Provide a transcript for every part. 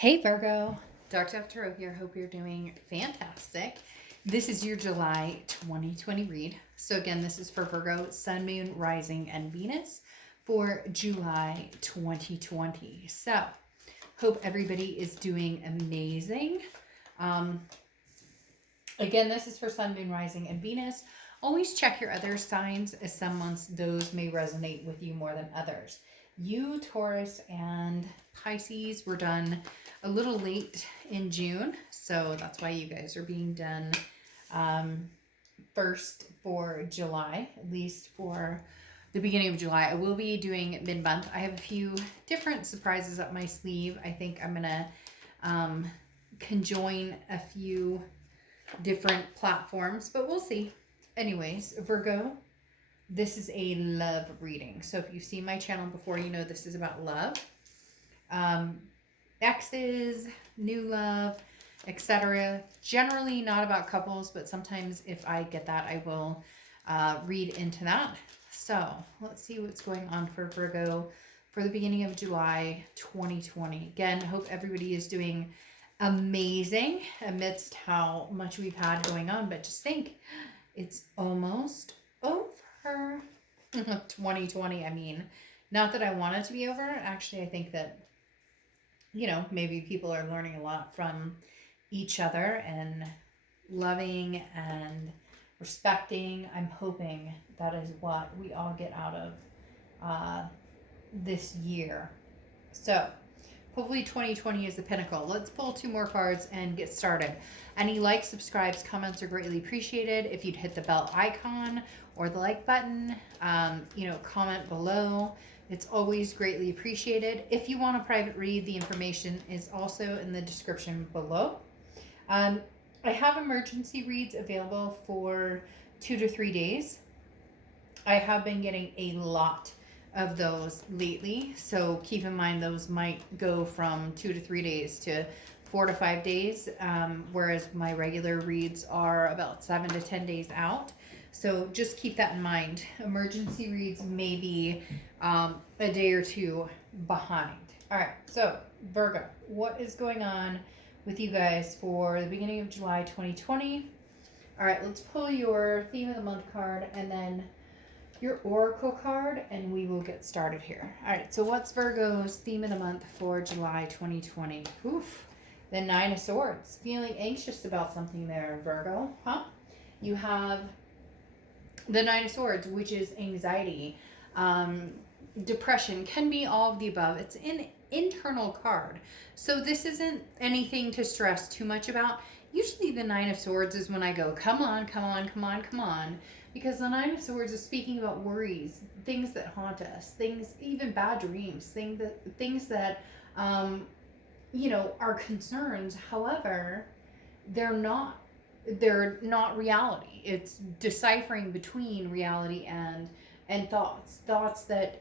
Hey Virgo, Dark Dove Tarot here. Hope you're doing fantastic. This is your July 2020 read. So again, this is for Virgo, Sun, Moon, Rising, and Venus for July 2020. So hope everybody is doing amazing. Again, this is for Sun, Moon, Rising, and Venus. Always check your other signs, as some months those may resonate with you more than others. You, Taurus, and Pisces were done a little late in June, so that's why you guys are being done first for July, at least for the beginning of July. I will be doing mid-month. I have a few different surprises up my sleeve. I think I'm going to conjoin a few different platforms, but we'll see. Anyways, Virgo, this is a love reading. So if you've seen my channel before, you know this is about love. Exes, new love, etc. Generally not about couples, but sometimes if I get that, I will read into that. So let's see what's going on for Virgo for the beginning of July 2020. Again, hope everybody is doing amazing amidst how much we've had going on, but just think, it's almost over. 2020, I mean, not that I want it to be over. Actually, I think that, you know, maybe people are learning a lot from each other and loving and respecting. I'm hoping that is what we all get out of this year. So hopefully 2020 is the pinnacle. Let's pull two more cards and get started. Any likes, subscribes, comments are greatly appreciated. If you'd hit the bell icon or the like button, comment below. It's always greatly appreciated. If you want a private read, the information is also in the description below. I have emergency reads available for 2 to 3 days. I have been getting a lot of those lately, so keep in mind those might go from 2 to 3 days to 4 to 5 days, whereas my regular reads are about 7 to 10 days out. So just keep that in mind. Emergency reads may be a day or two behind. All right, so Virgo, what is going on with you guys for the beginning of July 2020? All right, let's pull your theme of the month card and then your oracle card, and we will get started here. All right, so what's Virgo's theme of the month for July 2020? Oof, the Nine of Swords. Feeling anxious about something there, Virgo, huh? You have the Nine of Swords, which is anxiety, depression, can be all of the above. It's an internal card, so this isn't anything to stress too much about. Usually the Nine of Swords is when I go, come on, come on, come on, come on. Because the Nine of Swords is speaking about worries, things that haunt us, things, even bad dreams, things that are concerns. However, they're not reality. It's deciphering between reality and thoughts that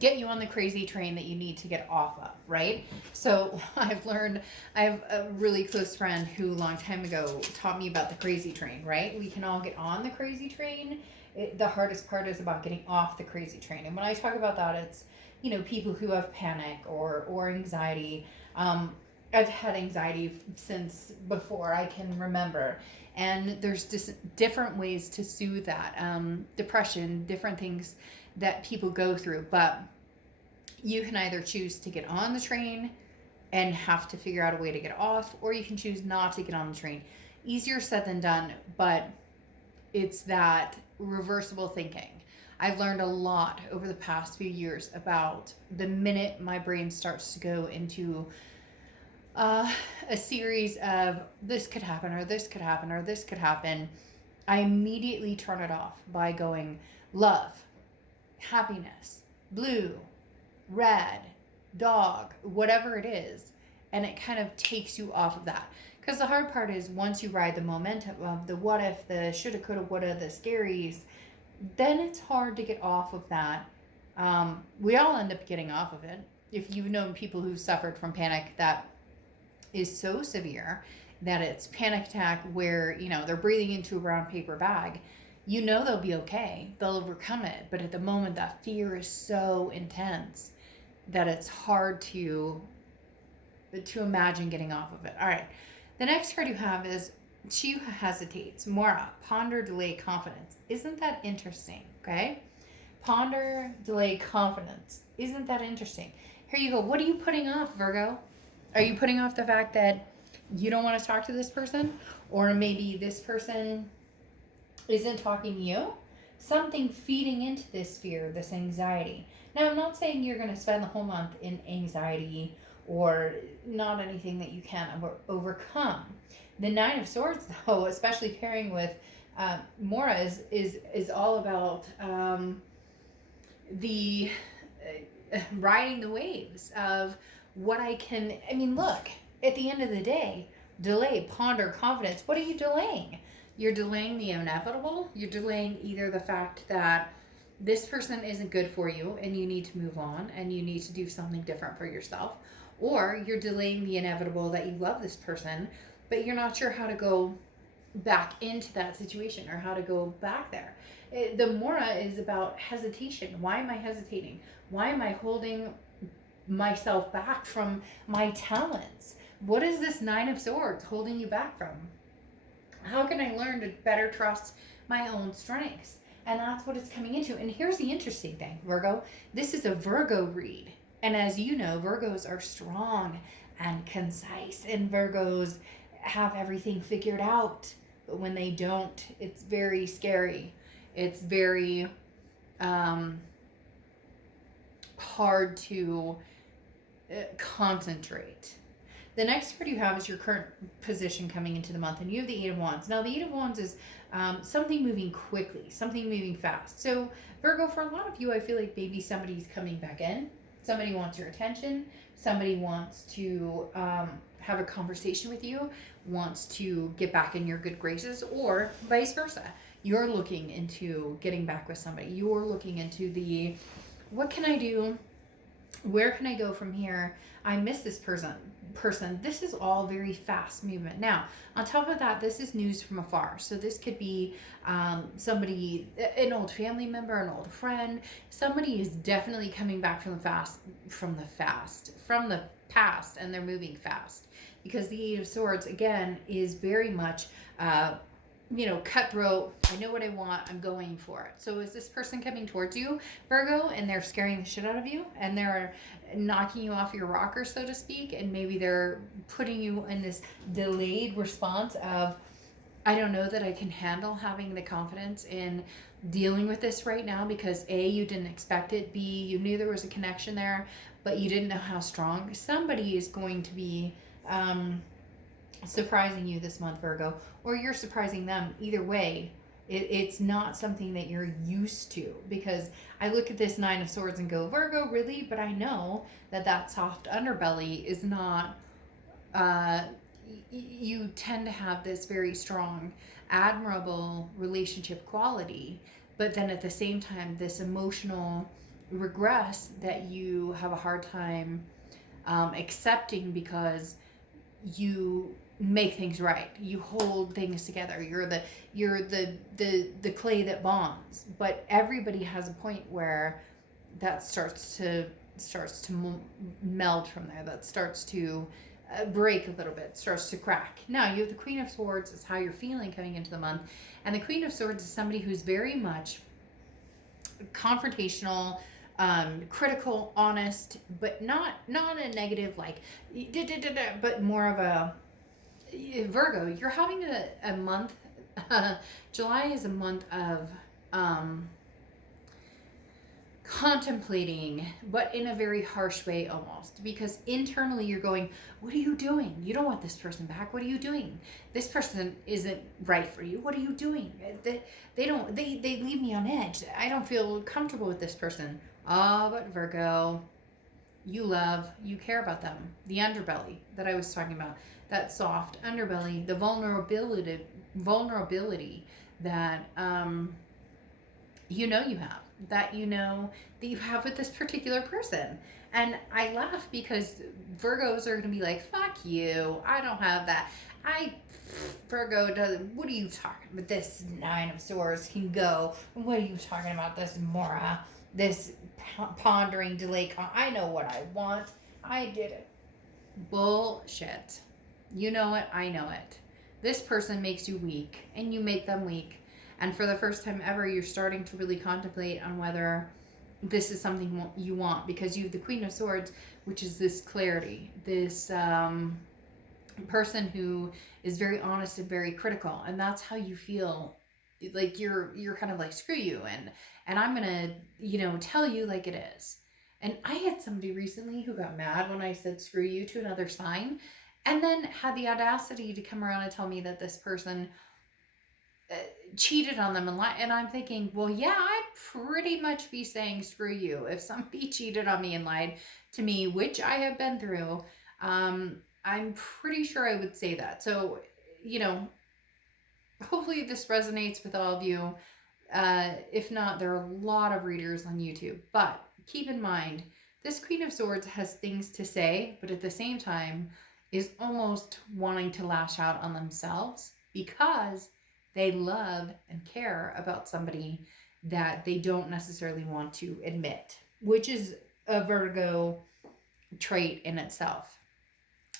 get you on the crazy train that you need to get off of, right? So I have a really close friend who a long time ago taught me about the crazy train, right? We can all get on the crazy train. The hardest part is about getting off the crazy train. And when I talk about that, it's, people who have panic or anxiety. I've had anxiety since before I can remember. And there's just different ways to soothe that. Depression, different things that people go through, but you can either choose to get on the train and have to figure out a way to get off, or you can choose not to get on the train. Easier said than done, but it's that reversible thinking. I've learned a lot over the past few years about the minute my brain starts to go into a series of this could happen, or this could happen, or this could happen, I immediately turn it off by going love, happiness, blue, red, dog, whatever it is, and it kind of takes you off of that. Because the hard part is once you ride the momentum of the what if, the shoulda, coulda, woulda, the scaries, then it's hard to get off of that. We all end up getting off of it. If you've known people who've suffered from panic that is so severe that it's panic attack where, they're breathing into a brown paper bag, they'll be okay. They'll overcome it. But at the moment, that fear is so intense that it's hard to to imagine getting off of it. All right. The next card you have is she who hesitates. Mora, ponder, delay, confidence. Isn't that interesting? Okay. Ponder, delay, confidence. Isn't that interesting? Here you go. What are you putting off, Virgo? Are you putting off the fact that you don't want to talk to this person? Or maybe this person isn't talking to you? Something feeding into this fear, this anxiety. Now, I'm not saying you're going to spend the whole month in anxiety or not anything that you can't overcome. The Nine of Swords, though, especially pairing with Mora, is all about the riding the waves of what I can. I mean, look, at the end of the day, delay, ponder, confidence. What are you delaying? You're delaying the inevitable. You're delaying either the fact that this person isn't good for you and you need to move on and you need to do something different for yourself, or you're delaying the inevitable that you love this person, but you're not sure how to go back into that situation or how to go back there. The Mora is about hesitation. Why am I hesitating? Why am I holding myself back from my talents? What is this Nine of Swords holding you back from? How can I learn to better trust my own strengths? And that's what it's coming into. And here's the interesting thing, Virgo. This is a Virgo read. And as you know, Virgos are strong and concise. And Virgos have everything figured out. But when they don't, it's very scary. It's very hard to concentrate. The next card you have is your current position coming into the month, and you have the Eight of Wands. Now, the Eight of Wands is something moving quickly, something moving fast. So, Virgo, for a lot of you, I feel like maybe somebody's coming back in. Somebody wants your attention. Somebody wants to have a conversation with you, wants to get back in your good graces, or vice versa. You're looking into getting back with somebody. You're looking into the, what can I do? Where can I go from here? I miss this person. This is all very fast movement. Now, on top of that, this is news from afar. So this could be somebody, an old family member, an old friend. Somebody is definitely coming back from the past, and they're moving fast. Because the Eight of Swords, again, is very much cutthroat. I know what I want. I'm going for it. So is this person coming towards you, Virgo, and they're scaring the shit out of you, and they're knocking you off your rocker, so to speak, and maybe they're putting you in this delayed response of, I don't know that I can handle having the confidence in dealing with this right now because A, you didn't expect it, B, you knew there was a connection there, but you didn't know how strong. Somebody is going to be surprising you this month, Virgo, or you're surprising them. Either way, it's not something that you're used to, because I look at this Nine of Swords and go, Virgo, really? But I know that soft underbelly is not, you tend to have this very strong, admirable relationship quality, but then at the same time, this emotional regress that you have a hard time accepting because you make things right. You hold things together. You're the clay that bonds. But everybody has a point where that starts to meld from there. That starts to break a little bit. Starts to crack. Now you have the Queen of Swords. Is how you're feeling coming into the month, and the Queen of Swords is somebody who's very much confrontational, critical, honest, but not a negative like but more of a Virgo. You're having a month. July is a month of contemplating, but in a very harsh way almost, because internally you're going, what are you doing? You don't want this person back. What are you doing? This person isn't right for you. What are you doing? They leave me on edge. I don't feel comfortable with this person. But Virgo, you care about them. The underbelly that I was talking about, that soft underbelly, the vulnerability that you have, that you have with this particular person. And I laugh because Virgos are going to be like, fuck you, I don't have that. Virgo doesn't. What are you talking about? This Nine of Swords can go. What are you talking about? This Mora, this pondering delay. I know what I want. I did it. Bullshit. You know it, I know it. This person makes you weak, and you make them weak. And for the first time ever, you're starting to really contemplate on whether this is something you want, because you have the Queen of Swords, which is this clarity, this person who is very honest and very critical, and that's how you feel. Like you're kind of like, screw you, and I'm gonna tell you like it is. And I had somebody recently who got mad when I said screw you to another sign, and then had the audacity to come around and tell me that this person cheated on them and lied. And I'm thinking, well, yeah, I'd pretty much be saying screw you if somebody cheated on me and lied to me, which I have been through. I'm pretty sure I would say that. So, hopefully this resonates with all of you. If not, there are a lot of readers on YouTube. But keep in mind, this Queen of Swords has things to say, but at the same time is almost wanting to lash out on themselves because they love and care about somebody that they don't necessarily want to admit, which is a Virgo trait in itself.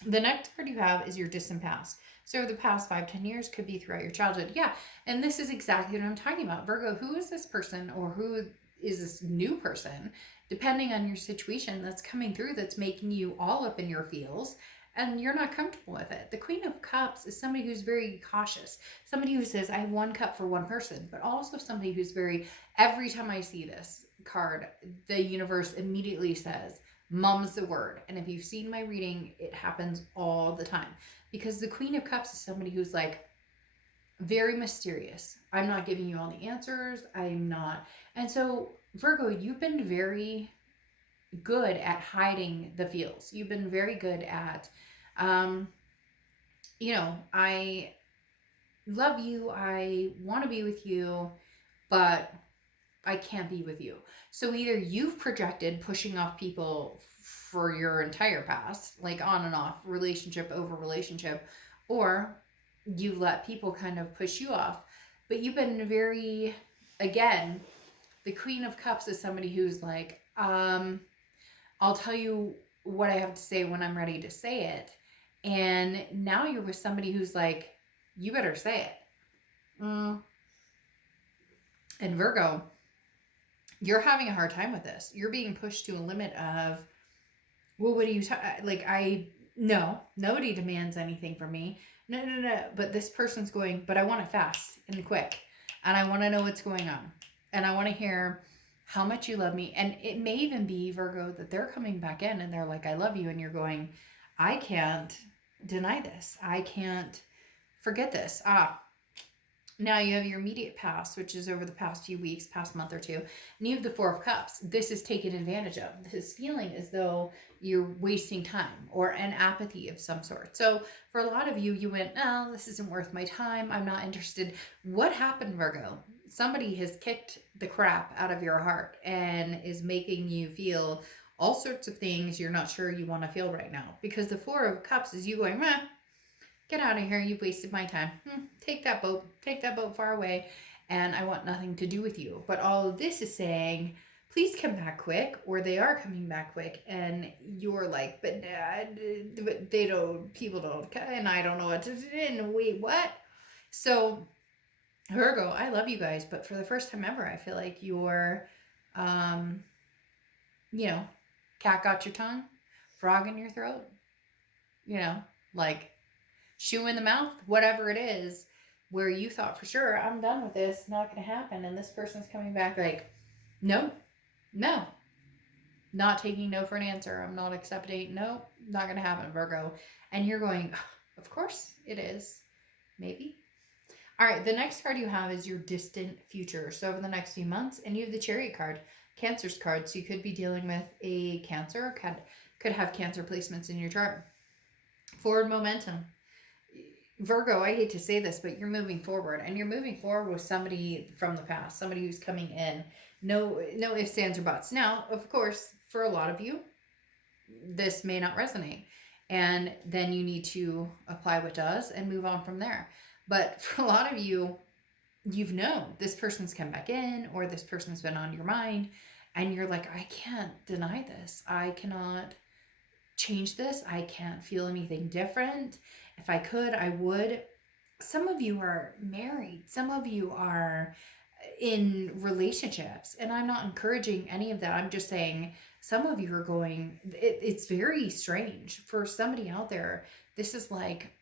The next card you have is your distant past. So the past 5-10 years could be throughout your childhood. Yeah, and this is exactly what I'm talking about. Virgo, who is this person, or who is this new person, depending on your situation, that's coming through, that's making you all up in your feels, and you're not comfortable with it. The Queen of Cups is somebody who's very cautious, somebody who says, I have one cup for one person, but also somebody who's very, every time I see this card, the universe immediately says, mum's the word. And if you've seen my reading, it happens all the time. Because the Queen of Cups is somebody who's like very mysterious. I'm not giving you all the answers. I'm not. And so, Virgo, you've been very good at hiding the feels. You've been very good at, I love you. I want to be with you, but I can't be with you. So either you've projected pushing off people for your entire past, like on and off, relationship over relationship, or you let people kind of push you off. But you've been very, again, the Queen of Cups is somebody who's like, I'll tell you what I have to say when I'm ready to say it. And now you're with somebody who's like, you better say it. And Virgo, you're having a hard time with this. You're being pushed to a limit of, well, what do you no, nobody demands anything from me. No. But this person's going, but I want it fast and quick. And I want to know what's going on. And I want to hear how much you love me. And it may even be, Virgo, that they're coming back in and they're like, I love you. And you're going, I can't deny this. I can't forget this. Now you have your immediate past, which is over the past few weeks, past month or two, and you have the Four of Cups. This is taken advantage of. This feeling as though you're wasting time, or an apathy of some sort. So for a lot of you, you went, oh, this isn't worth my time. I'm not interested. What happened, Virgo? Somebody has kicked the crap out of your heart and is making you feel all sorts of things you're not sure you want to feel right now. Because the Four of Cups is you going, get out of here, you've wasted my time. Take that boat far away, and I want nothing to do with you. But all of this is saying, please come back quick, or they are coming back quick, and you're like, but they don't, people don't, and I don't know what to do, and wait, what? So, Virgo, I love you guys, but for the first time ever, I feel like you're, cat got your tongue, frog in your throat, like, shoe in the mouth, whatever it is, where you thought for sure, I'm done with this, not going to happen. And this person's coming back like, no, not taking no for an answer. I'm not accepting. No, not going to happen, Virgo. And you're going, of course it is. Maybe. All right. The next card you have is your distant future. So over the next few months, and you have the Chariot card, Cancer's card. So you could be dealing with a Cancer, could have Cancer placements in your chart. Forward momentum. Virgo, I hate to say this, but you're moving forward, and you're moving forward with somebody from the past, somebody who's coming in. No ifs, ands, or buts. Now, of course, for a lot of you, this may not resonate, and then you need to apply what does and move on from there. But for a lot of you, you've known this person's come back in, or this person's been on your mind, and you're like, I can't deny this. I cannot change this. I can't feel anything different. If I could, I would. Some of you are married. Some of you are in relationships. And I'm not encouraging any of that. I'm just saying some of you are going, it's very strange for somebody out there. This is like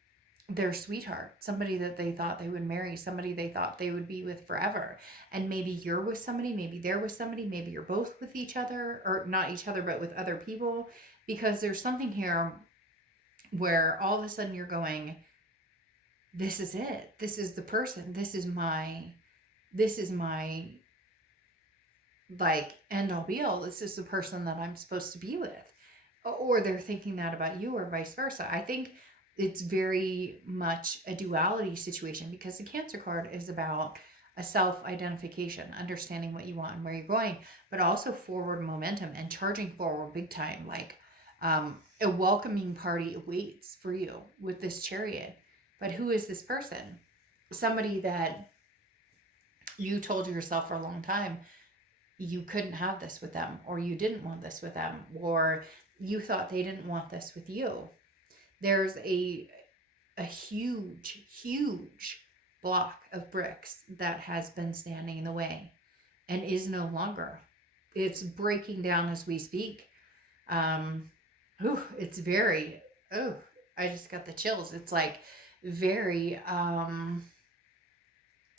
their sweetheart, somebody that they thought they would marry, somebody they thought they would be with forever. And maybe you're with somebody, maybe they're with somebody, maybe you're both with each other, or not each other, but with other people, because there's something here where all of a sudden you're going, this is it. This is the person. This is my like end all be all. This is the person that I'm supposed to be with. Or they're thinking that about you, or vice versa. I think it's very much a duality situation, because the Cancer card is about a self-identification, understanding what you want and where you're going, but also forward momentum and charging forward big time. Like a welcoming party awaits for you with this Chariot. But who is this person? Somebody that you told yourself for a long time you couldn't have this with them, or you didn't want this with them, or you thought they didn't want this with you. There's a huge block of bricks that has been standing in the way and is no longer. It's breaking down as we speak. It's very, I just got the chills. It's like very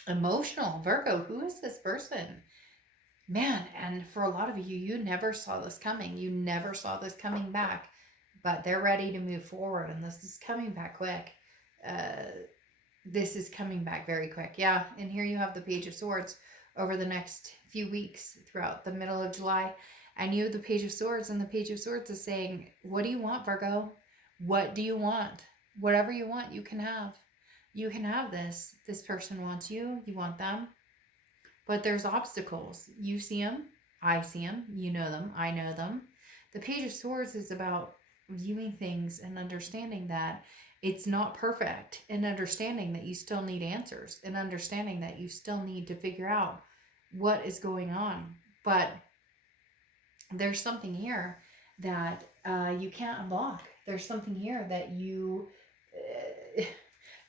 emotional. Virgo, who is this person? Man, and for a lot of you, you never saw this coming. You never saw this coming back, but they're ready to move forward, and this is coming back quick. This is coming back very quick. Yeah, and here you have the Page of Swords over the next few weeks throughout the middle of July, and you have the Page of Swords, and the Page of Swords is saying, what do you want, Virgo? What do you want? Whatever you want, you can have. You can have this. This person wants you. You want them. But there's obstacles. You see them. I see them. You know them. I know them. The Page of Swords is about viewing things and understanding that it's not perfect, and understanding that you still need answers, and understanding that you still need to figure out what is going on. But there's something here that you can't unlock. There's something here that you...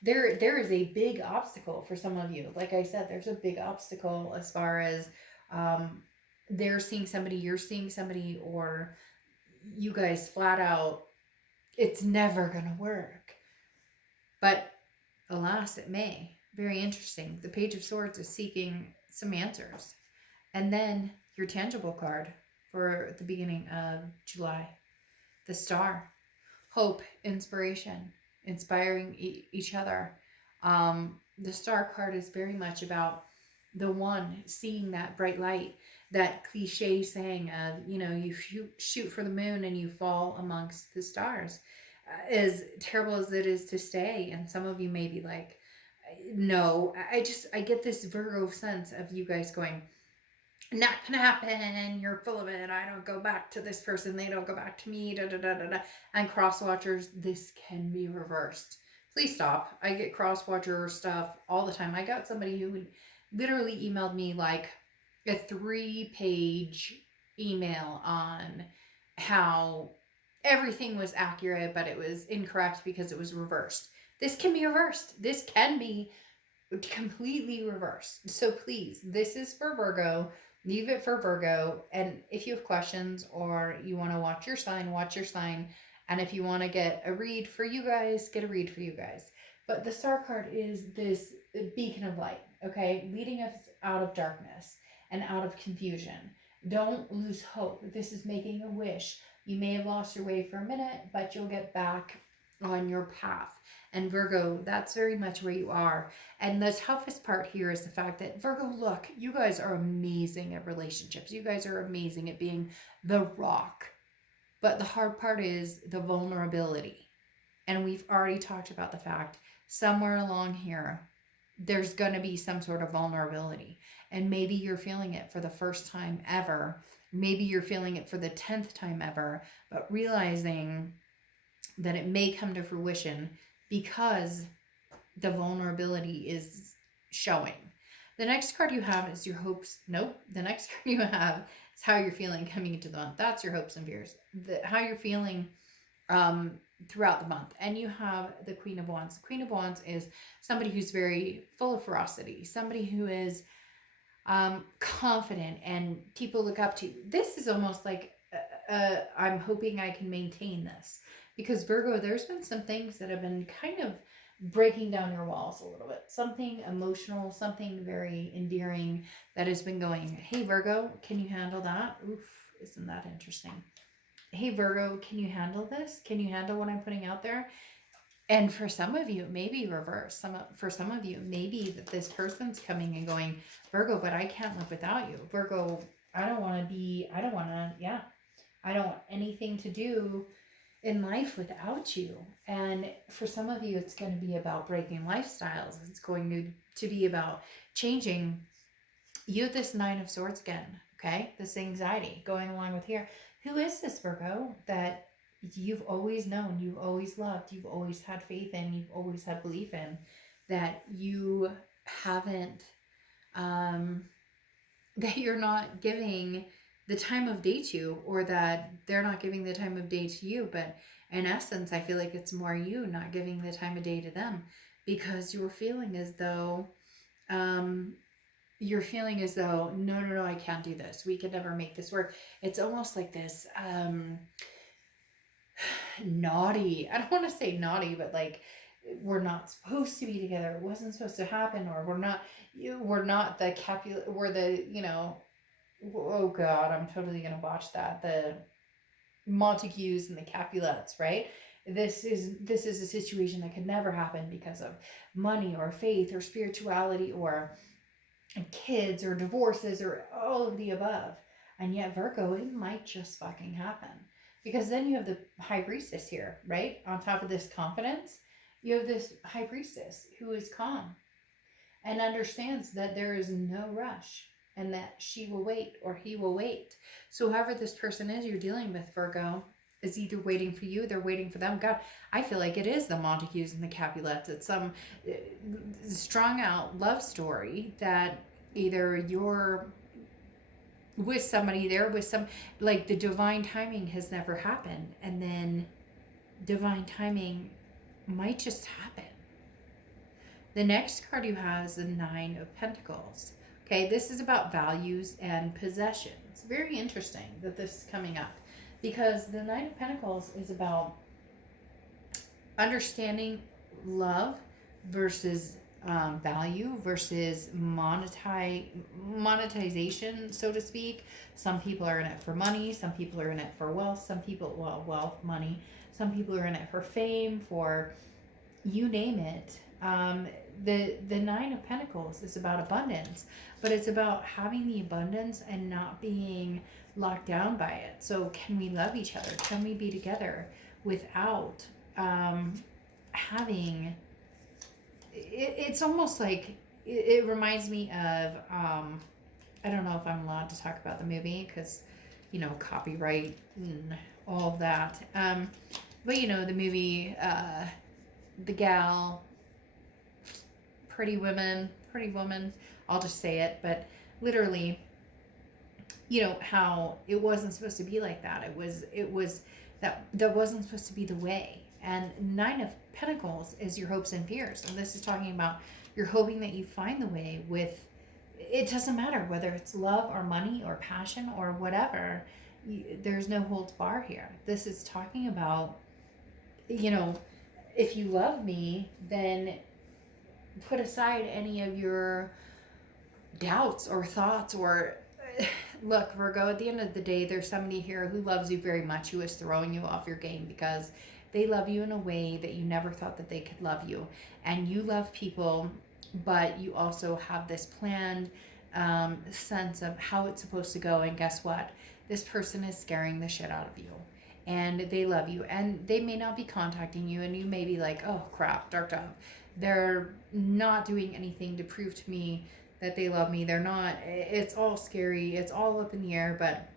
There is a big obstacle for some of you. Like I said, there's a big obstacle as far as they're seeing somebody, you're seeing somebody, or you guys flat out, it's never going to work. But alas, it may. Very interesting. The Page of Swords is seeking some answers. And then your tangible card for the beginning of July, the Star. Hope, inspiration, inspiring each other. The Star card is very much about the one seeing that bright light, that cliche saying of, you shoot for the moon and you fall amongst the stars. As terrible as it is to say, and some of you may be like, no, I get this Virgo sense of you guys going, not gonna happen, you're full of it, I don't go back to this person, they don't go back to me, da da da da da. And cross watchers, this can be reversed. Please stop. I get cross watcher stuff all the time. I got somebody who literally emailed me like a 3-page email on how everything was accurate, but it was incorrect because it was reversed. This can be reversed. This can be completely reversed. So please, this is for Virgo. Leave it for Virgo. And if you have questions, or you want to watch your sign, watch your sign. And if you want to get a read for you guys, get a read for you guys. But the Star card is this beacon of light, okay? Leading us out of darkness and out of confusion. Don't lose hope. This is making a wish. You may have lost your way for a minute, but you'll get back on your path. And Virgo, that's very much where you are. And the toughest part here is the fact that, Virgo, look, you guys are amazing at relationships. You guys are amazing at being the rock. But the hard part is the vulnerability. And we've already talked about the fact somewhere along here, there's going to be some sort of vulnerability. And maybe you're feeling it for the first time ever. Maybe you're feeling it for the 10th time ever, but realizing that it may come to fruition because the vulnerability is showing. The next card you have is your hopes. Nope. The next card you have is how you're feeling coming into the month. That's your hopes and fears. How you're feeling throughout the month. And you have the Queen of Wands. The Queen of Wands is somebody who's very full of ferocity, somebody who is confident and people look up to you. This is almost like I'm hoping I can maintain this, because Virgo, there's been some things that have been kind of breaking down your walls a little bit. Something emotional, something very endearing that has been going, hey Virgo, can you handle that? Oof, isn't that interesting? Hey Virgo, can you handle this? Can you handle what I'm putting out there? And for some of you, maybe reverse. For some of you, maybe that this person's coming and going, Virgo, but I can't live without you. Virgo, I don't want anything to do in life without you. And for some of you, it's going to be about breaking lifestyles. It's going to be about changing. You have this Nine of Swords again, okay? This anxiety going along with here. Who is this Virgo that you've always known, you've always loved, you've always had faith in, you've always had belief in, that you haven't, that you're not giving the time of day to, or that they're not giving the time of day to you? But in essence, I feel like it's more you not giving the time of day to them, because you're feeling as though, no, I can't do this. We could never make this work. It's almost like this, naughty, I don't want to say naughty, but like, we're not supposed to be together, it wasn't supposed to happen, or we're not the we're the, oh god, I'm totally gonna watch that, the Montagues and the Capulets, right? This is a situation that could never happen because of money or faith or spirituality or kids or divorces or all of the above. And yet Virgo, it might just fucking happen. Because then you have the High Priestess here, right? On top of this confidence, you have this High Priestess who is calm and understands that there is no rush and that she will wait or he will wait. So whoever this person is you're dealing with, Virgo, is either waiting for you, they're waiting for them. God, I feel like it is the Montagues and the Capulets. It's some strung out love story that either you're with somebody, there with some, like, the divine timing has never happened, and then divine timing might just happen. The next card you have is the Nine of Pentacles. Okay, this is about values and possessions. Very interesting that this is coming up, because the Nine of Pentacles is about understanding love versus value versus monetization, so to speak. Some people are in it for money, some people are in it for wealth, wealth, money, some people are in it for fame, for you name it. The Nine of Pentacles is about abundance, but it's about having the abundance and not being locked down by it. So can we love each other? Can we be together without having... It's almost like, it reminds me of, I don't know if I'm allowed to talk about the movie because, copyright and all of that. But the movie, the gal, Pretty Woman, I'll just say it, but literally, how it wasn't supposed to be like that. It was that wasn't supposed to be the way. And Nine of Pentacles is your hopes and fears. And this is talking about you're hoping that you find the way with, it doesn't matter whether it's love or money or passion or whatever. There's no holds bar here. This is talking about, if you love me, then put aside any of your doubts or thoughts or... Look, Virgo, at the end of the day, there's somebody here who loves you very much, who is throwing you off your game because they love you in a way that you never thought that they could love you. And you love people, but you also have this planned sense of how it's supposed to go. And guess what? This person is scaring the shit out of you. And they love you. And they may not be contacting you. And you may be like, oh, crap, Dark Dove. They're not doing anything to prove to me that they love me. They're not. It's all scary. It's all up in the air. But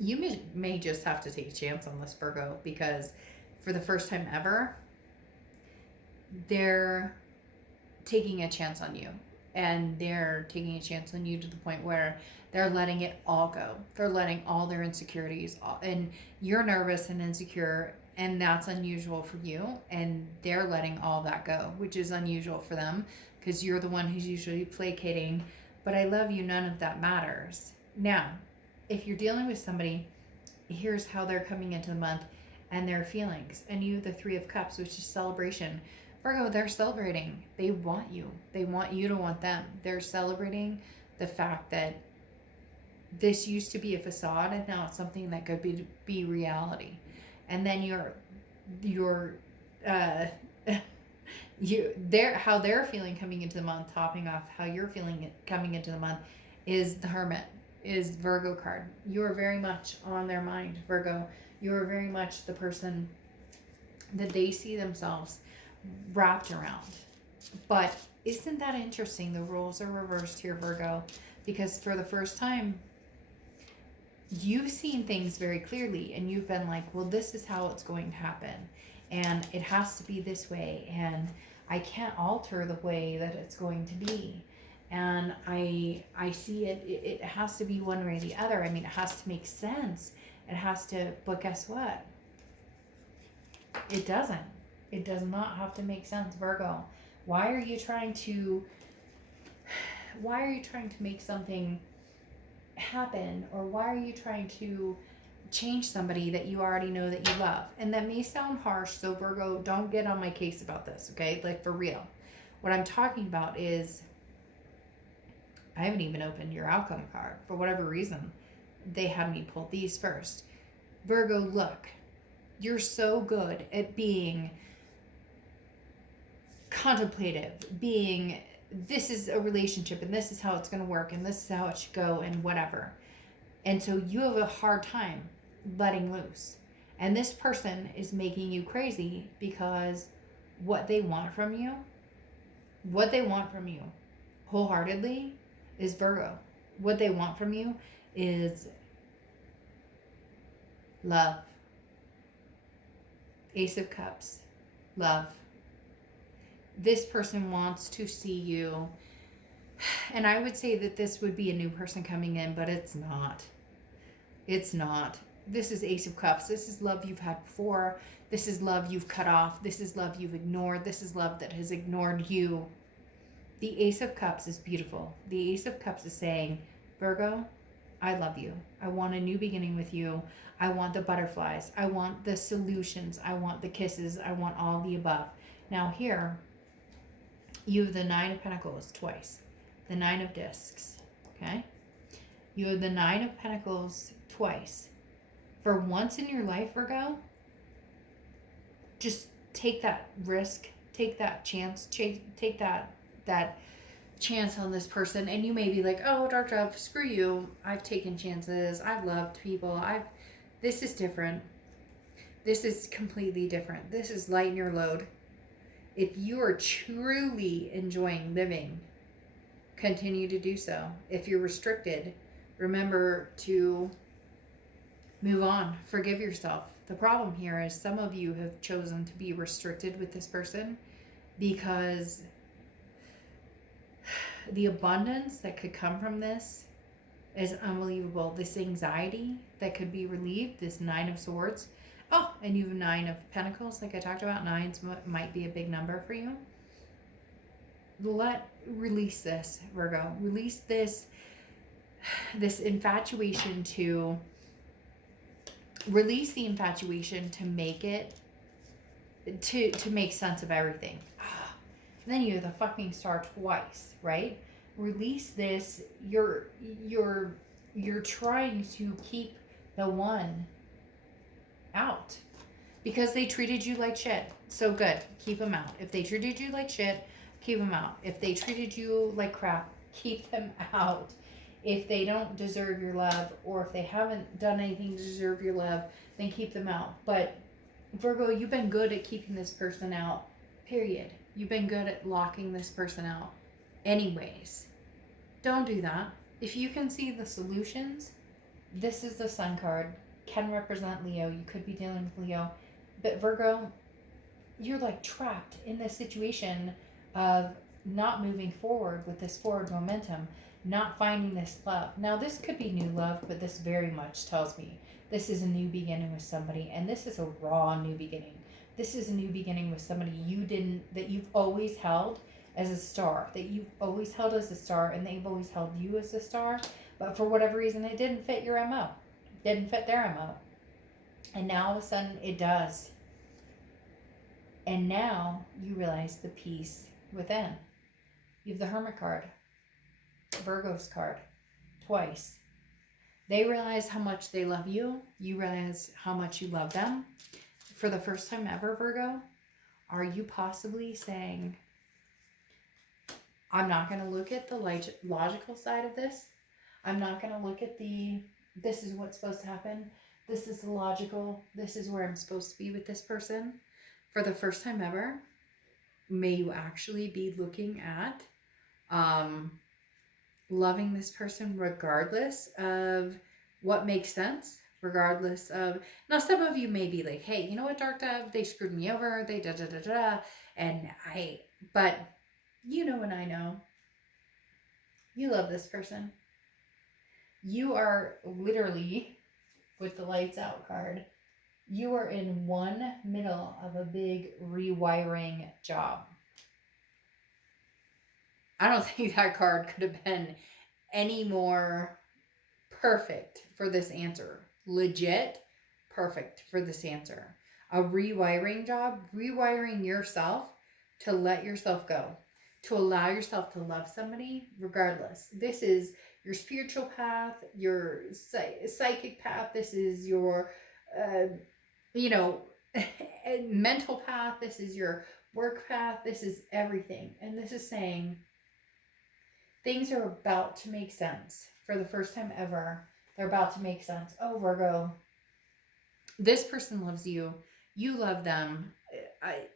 you may just have to take a chance on this, Virgo, because for the first time ever, they're taking a chance on you. And they're taking a chance on you to the point where they're letting it all go. They're letting all their insecurities, and you're nervous and insecure And that's unusual for you. And they're letting all that go, which is unusual for them because you're the one who's usually placating. But I love you. None of that matters. Now, if you're dealing with somebody, here's how they're coming into the month and their feelings. And you, the Three of Cups, which is celebration. Virgo, they're celebrating. They want you. They want you to want them. They're celebrating the fact that this used to be a facade and now it's something that could be reality. And then how they're feeling coming into the month, topping off how you're feeling coming into the month, is the Hermit, is Virgo card. You're very much on their mind, Virgo. You're very much the person that they see themselves wrapped around. But isn't that interesting? The roles are reversed here, Virgo, because for the first time, you've seen things very clearly and you've been like, well, this is how it's going to happen. And it has to be this way. And I can't alter the way that it's going to be. And I see it has to be one way or the other. I mean, it has to make sense. It has to, but guess what? It doesn't. It does not have to make sense, Virgo. Why are you trying to make something happen? Or why are you trying to change somebody that you already know that you love? And that may sound harsh, so Virgo, don't get on my case about this, okay? Like, for real. What I'm talking about is, I haven't even opened your outcome card. For whatever reason, they had me pull these first. Virgo, look, you're so good at being contemplative, being, this is a relationship and this is how it's going to work and this is how it should go and whatever. And so you have a hard time letting loose. And this person is making you crazy because what they want from you wholeheartedly is Virgo. What they want from you is love. Ace of Cups, love. This person wants to see you. And I would say that this would be a new person coming in, but it's not. It's not. This is Ace of Cups. This is love you've had before. This is love you've cut off. This is love you've ignored. This is love that has ignored you. The Ace of Cups is beautiful. The Ace of Cups is saying, Virgo, I love you. I want a new beginning with you. I want the butterflies. I want the solutions. I want the kisses. I want all the above. Now here, you have the Nine of Pentacles twice. The Nine of Discs, okay? You have the Nine of Pentacles twice. For once in your life, Virgo, just take that risk, take that chance, take that chance on this person. And you may be like, oh, Dark Dove, screw you. I've taken chances. I've loved people. This is different. This is completely different. This is lighten your load. If you are truly enjoying living, continue to do so. If you're restricted, remember to move on. Forgive yourself. The problem here is some of you have chosen to be restricted with this person because the abundance that could come from this is unbelievable. This anxiety that could be relieved, this Nine of Swords. Oh, and you have Nine of Pentacles, like I talked about. Nines might be a big number for you. Release this, Virgo. Release this infatuation to... Release the infatuation to make it... To make sense of everything. And then you have the fucking Star twice, right? Release this. You're trying to keep the one out because they treated you like shit. So good, keep them out. If they treated you like shit, keep them out. If they treated you like crap, keep them out. If they don't deserve your love, or if they haven't done anything to deserve your love, then keep them out. But Virgo, you've been good at keeping this person out, period. You've been good at locking this person out anyways. Don't do that. If you can see the solutions, this is the Sun card. Can represent Leo. You could be dealing with Leo. But Virgo, you're like trapped in this situation of not moving forward with this forward momentum. not finding this love. Now, this could be new love, but this very much tells me this is a new beginning with somebody, and this is a raw new beginning. This is a new beginning with somebody that you've always held as a star, that you've always held as a star, and they've always held you as a star, but for whatever reason, it didn't fit your MO, didn't fit their MO, and now all of a sudden it does. And now you realize the peace within. You have the Hermit card, Virgo's card, twice. They realize how much they love you. You realize how much you love them. For the first time ever, Virgo, are you possibly saying, I'm not going to look at the logical side of this. I'm not going to look at this is what's supposed to happen. This is the logical. This is where I'm supposed to be with this person. For the first time ever, may you actually be looking at loving this person regardless of what makes sense, regardless of, now some of you may be like, hey, you know what, Dark Dove, they screwed me over, they da-da-da-da, and but you know and I know, you love this person. You are literally, with the lights out card, you are in one middle of a big rewiring job. I don't think that card could have been any more perfect for this answer. Legit perfect for this answer. A rewiring job, rewiring yourself to let yourself go, to allow yourself to love somebody regardless. This is your spiritual path, your psychic path. This is your, mental path. This is your work path. This is everything. And this is saying things are about to make sense for the first time ever. They're about to make sense. Oh, Virgo, this person loves you. You love them. I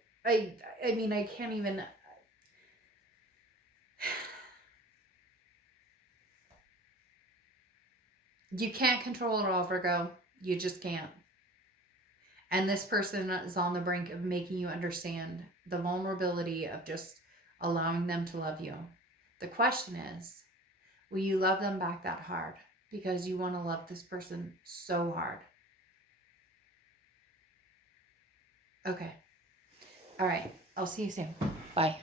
mean, I can't even. You can't control it all, Virgo. You just can't. And this person is on the brink of making you understand the vulnerability of just allowing them to love you. The question is, will you love them back that hard? Because you want to love this person so hard. Okay. All right. I'll see you soon. Bye.